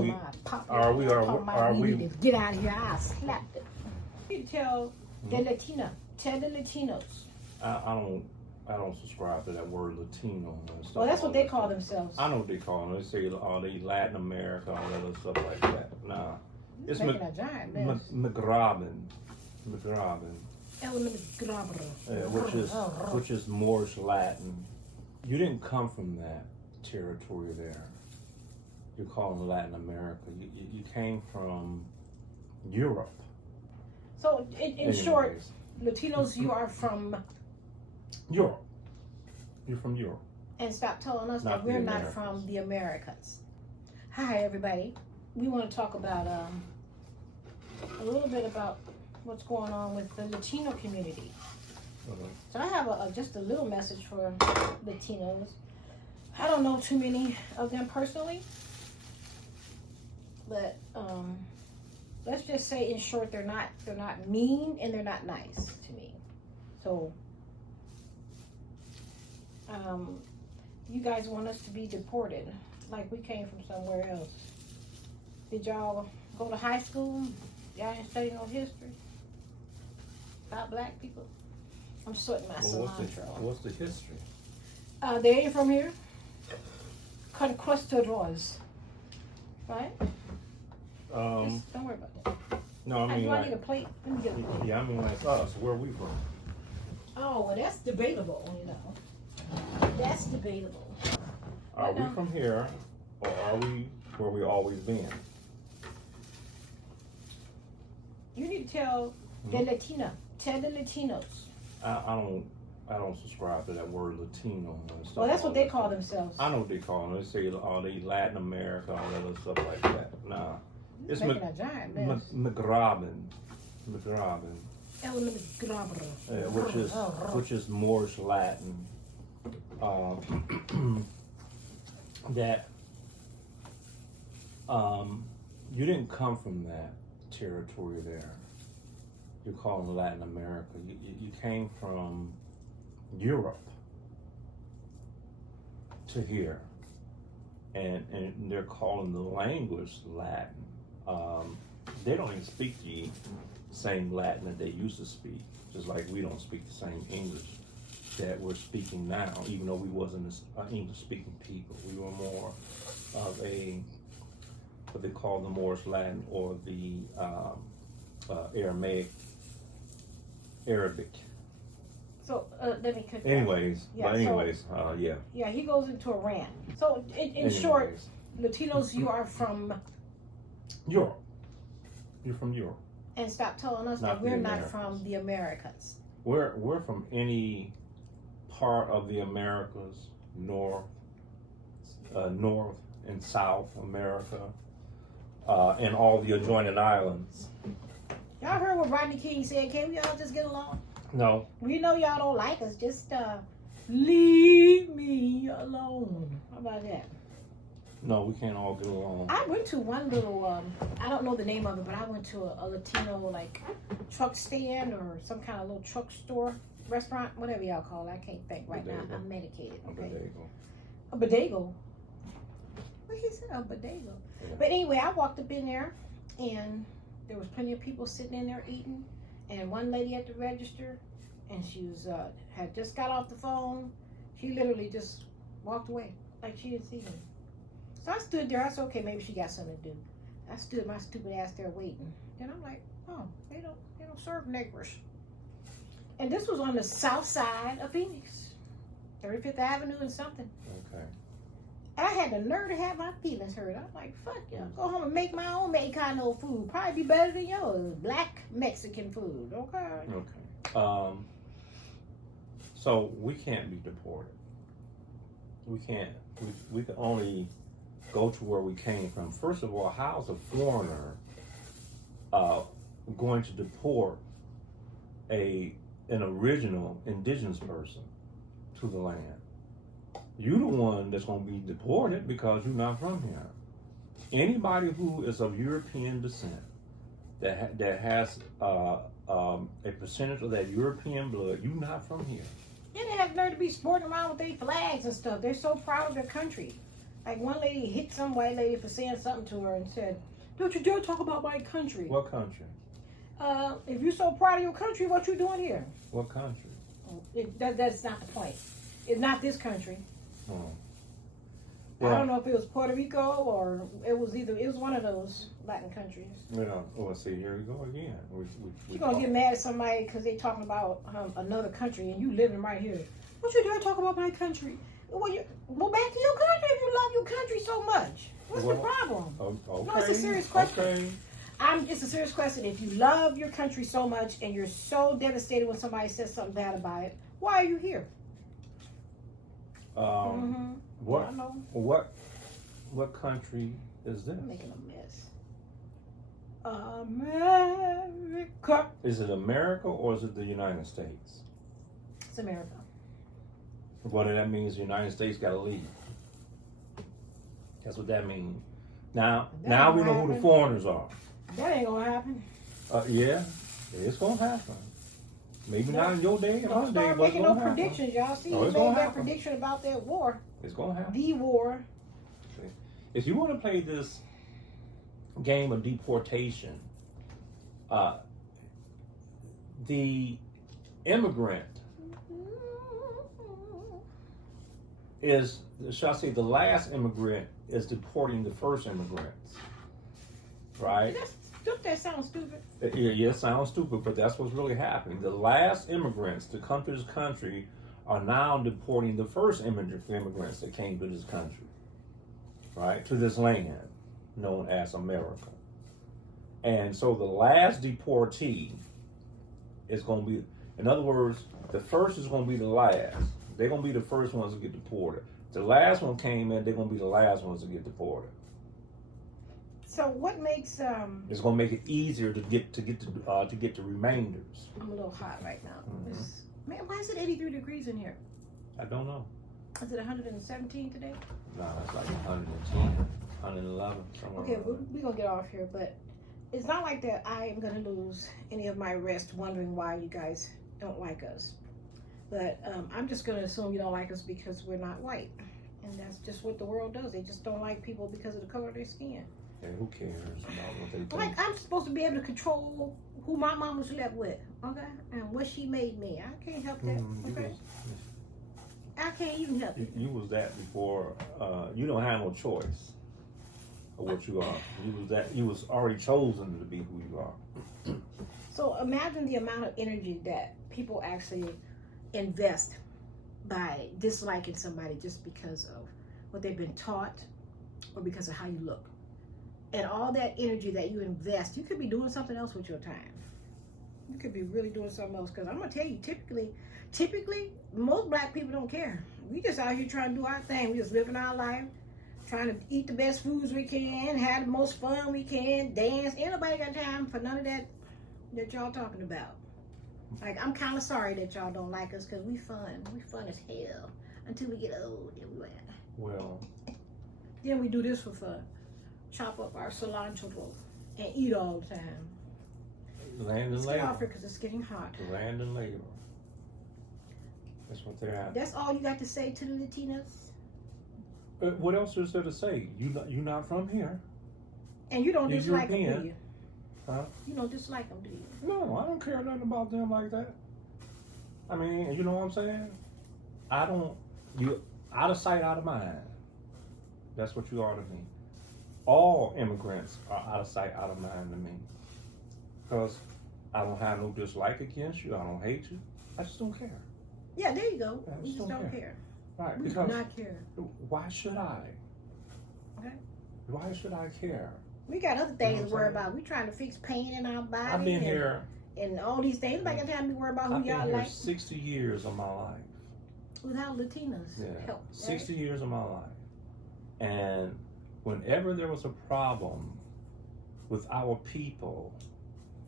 we? Are we? Need to get out of here. I'll slap it. You tell the Latino. Tell the Latinos. I don't subscribe to that word Latino. And stuff, Well, that's what they call themselves. I know what they call them. They say, oh, they Latin America, all that other stuff like that. Nah. It's making a giant mess. McGraben. Which is Moorish Latin. You didn't come from that territory there. You're calling Latin America. You came from Europe. So, in short, Latinos, you are from Europe. You're from Europe. And stop telling us that we're not from the Americas. Hi, everybody. We want to talk about a little bit about what's going on with the Latino community. So I have just a little message for Latinos. I don't know too many of them personally, but let's just say in short, they're not mean and they're not nice to me. So you guys want us to be deported like we came from somewhere else. Did y'all go to high school? Y'all didn't study no history about black people? I'm sorting my cilantro. What's the history? They ain't from here. Conquistadors, right? Just don't worry about that. No, I mean do I need a plate? Let me get a plate. Yeah, I mean like us. Where are we from? Oh, well, that's debatable, you know. That's debatable. Are we from here, or are we where we always been? You need to tell the Latina. Tell the Latinos. I don't subscribe to that word Latino and stuff. Well, that's what they call themselves. I know what they call them. They say, oh, they Latin America, all that other stuff like that. Nah. It's making a giant mess. McGraben. Which is Moorish Latin. That you didn't come from that territory there. You're calling Latin America. You came from Europe to here, and they're calling the language Latin. They don't even speak the same Latin that they used to speak, just like we don't speak the same English that we're speaking now, even though we wasn't an English-speaking people. We were more of what they call the Moorish Latin or the Arabic. So let me cut. Anyways, yeah. Yeah, he goes into a rant. So in short, Latinos, you are from Europe. You're from Europe. And stop telling us that we're not from the Americas. We're from any part of the Americas, North and South America, and all the adjoining islands. Y'all heard what Rodney King said? Can't we all just get along? No. We know y'all don't like us. Just leave me alone. How about that? No, we can't all get along. I went to one little, I don't know the name of it, but I went to a Latino, like, truck stand or some kind of little truck store, restaurant, whatever y'all call it. I can't think right now. I'm medicated. Okay? A bodega. What he said? A bodega. Yeah. But anyway, I walked up in there, and there was plenty of people sitting in there eating, and one lady at the register, and she was had just got off the phone. She literally just walked away like she didn't see me. So I stood there. I said, okay, maybe she got something to do. I stood my stupid ass there waiting. Then I'm like, oh, they don't serve niggers. And this was on the south side of Phoenix, 35th Avenue and something. Okay. I had the nerve to have my feelings hurt. I'm like, fuck you. Go home and make my own Mexicano food. Probably be better than yours. Black Mexican food. Okay. Okay. So we can't be deported. We can't. We can only go to where we came from. First of all, how's a foreigner going to deport an original indigenous person to the land? You're the one that's going to be deported because you're not from here. Anybody who is of European descent that has a percentage of that European blood, you're not from here. Yeah, they have nerve to be sporting around with their flags and stuff. They're so proud of their country. Like one lady hit some white lady for saying something to her and said, "Don't you dare talk about my country." What country? If you're so proud of your country, what you doing here? What country? That's not the point. It's not this country. Oh. I don't know if it was Puerto Rico or it was one of those Latin countries. Yeah. Well, see, here we go again. You're gonna get mad at somebody because they talking about another country and you living right here. What you dare talk about my country? Well, you go back to your country if you love your country so much. What's the problem? Okay. No, it's a serious question. Okay. It's a serious question. If you love your country so much and you're so devastated when somebody says something bad about it, why are you here? What? I know. What country is this? I'm making a mess. America. Is it America or is it the United States? It's America. What that means, the United States got to leave. That's what that means. Now we know who the foreigners are. That ain't gonna happen. Yeah, it's gonna happen. Maybe not in your day, in my day, start but it's making gonna no happen. predictions, y'all. See, Oh, you it's made gonna that happen. prediction about that war. It's gonna happen. The war. If you want to play this game of deportation, the immigrant is, shall I say, the last immigrant is deporting the first immigrants, right? Don't that sound stupid? Yeah, it sounds stupid, but that's what's really happening. The last immigrants to come to this country are now deporting the first immigrants that came to this country, right? To this land known as America. And so the last deportee is going to be, in other words, the first is going to be the last. They're going to be the first ones to get deported. The last one came in, they're going to be the last ones to get deported. So what makes It's going to make it easier to get the remainders. I'm a little hot right now. Mm-hmm. Man, why is it 83 degrees in here? I don't know. Is it 117 today? No, it's like 110, 111, somewhere. Okay, we're going to get off here, but it's not like that I am going to lose any of my rest wondering why you guys don't like us. But I'm just going to assume you don't like us because we're not white. And that's just what the world does. They just don't like people because of the color of their skin. And who cares about what they think? Like, I'm supposed to be able to control who my mama slept with, okay? And what she made me. I can't help that, okay? I can't even help it. You was that before. You don't have no choice of what you are. You was already chosen to be who you are. So imagine the amount of energy that people actually invest by disliking somebody just because of what they've been taught or because of how you look. And all that energy that you invest, you could be doing something else with your time. You could be really doing something else. Because I'm going to tell you, typically, most black people don't care. We just out here trying to do our thing. We just living our life, trying to eat the best foods we can, have the most fun we can, dance. Ain't nobody got time for none of that y'all talking about. Like, I'm kind of sorry that y'all don't like us because we fun. We fun as hell until we get old. Then we Well. Then we do this for fun. Chop up our cilantro and eat all the time. Land and Get labor. off here because it's getting hot. Land and labor. That's what they're at. That's all you got to say to the Latinos? What else is there to say? You're not from here. And you don't You're dislike them, do European. you? Huh? You don't dislike them, do you? No, I don't care nothing about them like that. I mean, you know what I'm saying? You out of sight, out of mind. That's what you are to me. All immigrants are out of sight, out of mind to me. Because I don't have no dislike against you. I don't hate you. I just don't care. Yeah, there you go. I We just don't care. Right. We do Because not care. why should I? Okay. Why should I care? We got other things You know to what worry I'm saying? about. We trying to fix pain in our body. I've been here. And all these things. Nobody got time to worry about who I've been y'all here like. 60 years of my life. Without Latinos. Yeah, Help. Right? 60 years of my life. And whenever there was a problem with our people,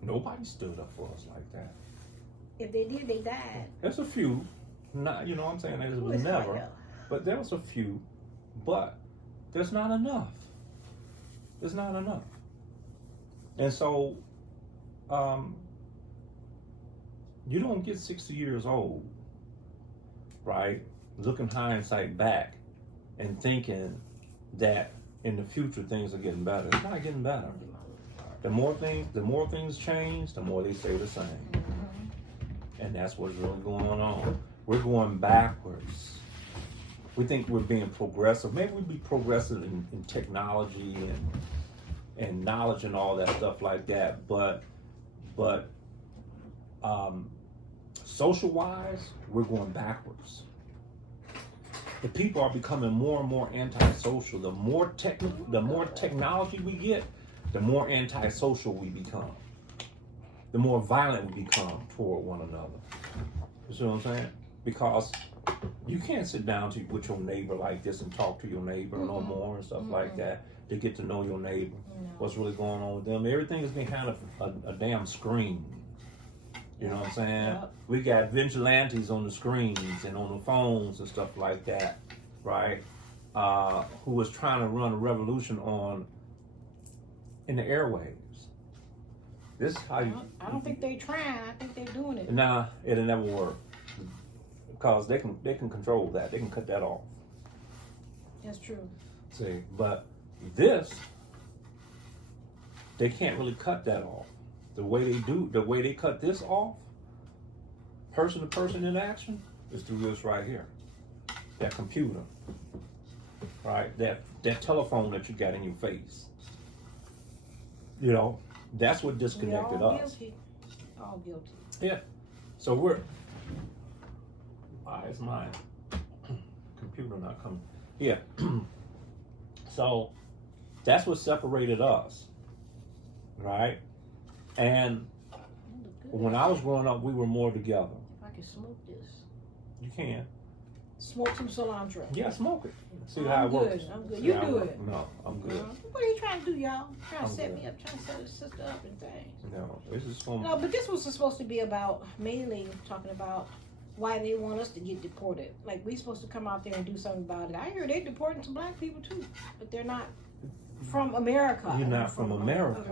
nobody stood up for us like that. If they did, they died. There's a few, not, you know what I'm saying, there's Ooh, it's hot, never, though. but there was a few, but there's not enough. There's not enough. And so, you don't get 60 years old, right, looking hindsight back and thinking that in the future things are getting better. It's not getting better. The more things change, the more they stay the same. And that's what's really going on. We're going backwards. We think we're being progressive. Maybe we'd be progressive in technology and knowledge and all that stuff like that. But social wise, we're going backwards. The people are becoming more and more antisocial. The more technology we get, the more antisocial we become. The more violent we become toward one another. You see what I'm saying? Because you can't sit down with your neighbor like this and talk to your neighbor no more and stuff like that to get to know your neighbor. What's really going on with them. Everything is behind a damn screen. You know what I'm saying? Yep. We got vigilantes on the screens and on the phones and stuff like that, right? Who was trying to run a revolution in the airwaves. This is how you. I don't think they're trying. I think they're doing it. Nah, it'll never work because they can control that. They can cut that off. That's true. See, but this, they can't really cut that off. The way they cut this off, person to person interaction, is through this right here. That computer, right? That telephone that you got in your face. You know, that's what disconnected all us. Guilty. All guilty. Yeah. So why is my computer not coming? Yeah. So that's what separated us, right? And when I was growing up, we were more together. If I could smoke this. You can. Smoke some cilantro. Yeah, smoke it. See how it works. I'm good. See You how do works. it. No, I'm good. What are you trying to do, y'all? Trying to I'm set good. me up, trying to set his sister up and things. No, this is from. No, but this was supposed to be about, mainly talking about why they want us to get deported. Like, we supposed to come out there and do something about it. I hear they're deporting some black people too, but they're not from America. You're not from America. Other